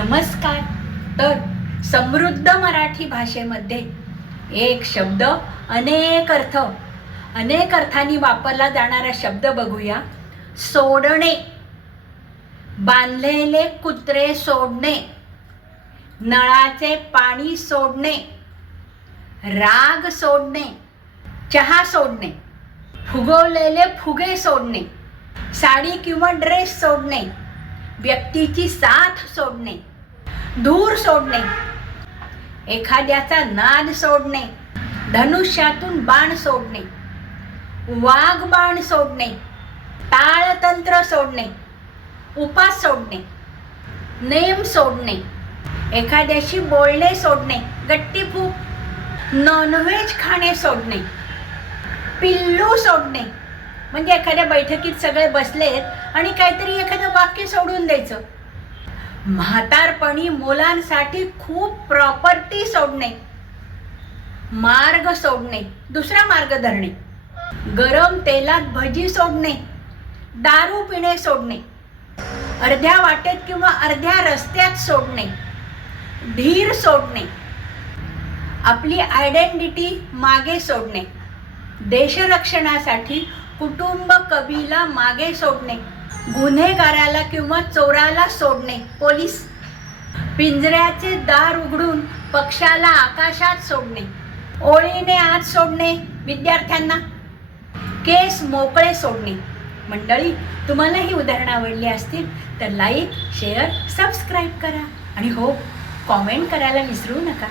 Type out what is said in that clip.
नमस्कार. तर समृद्ध मराठी भाषेमध्ये एक शब्द अनेक अर्थांनी वापरला जाणारा शब्द बघूया. सोडणे, बांधलेले कुत्रे सोडणे, नळाचे पाणी सोडणे, राग सोडणे, चहा सोडणे, फुगवलेले फुगे सोडणे, साडी किंवा ड्रेस सोडणे, व्यक्तीची साथ सोडणे, धूर सोडणे, एखाद्याचा नाद सोडणे, धनुष्यातून बाण सोडणे, वाघ बाण सोडणे, ताळतंत्र सोडणे, उपास सोडणे, नेम सोडणे, एखाद्याशी बोलणे सोडणे, गट्टीफूक, नॉनव्हेज खाणे सोडणे, पिल्लू सोडणे म्हणजे एखाद्या बैठकीत सगळे बसलेत आणि काहीतरी एखादं वाक्य सोडून द्यायचं. म्हातारपणी मुलांसाठी खूप प्रॉपर्टी सोडणे, मार्ग सोडणे, दुसरा मार्ग धरणे, गरम तेलात भजी सोडणे, दारू पिणे सोडणे, अर्ध्या वाटेत किंवा अर्ध्या रस्त्यात सोडणे, धीर सोडणे, आपली आयडेंटिटी मागे सोडणे, देशरक्षणासाठी कुटुंब कबीला मागे सोडणे, गुन्हेगाराला किंवा चोराला सोडणे, पोलीस, पिंजऱ्याचे दार उघडून पक्षाला आकाशात सोडणे, ओळीने आत सोडणे, विद्यार्थ्यांना केस मोकळे सोडणे. मंडळी, तुम्हाला ही उदाहरणं आवडली असतील तर लाईक, शेअर, सबस्क्राईब करा आणि हो, कॉमेंट करायला विसरू नका.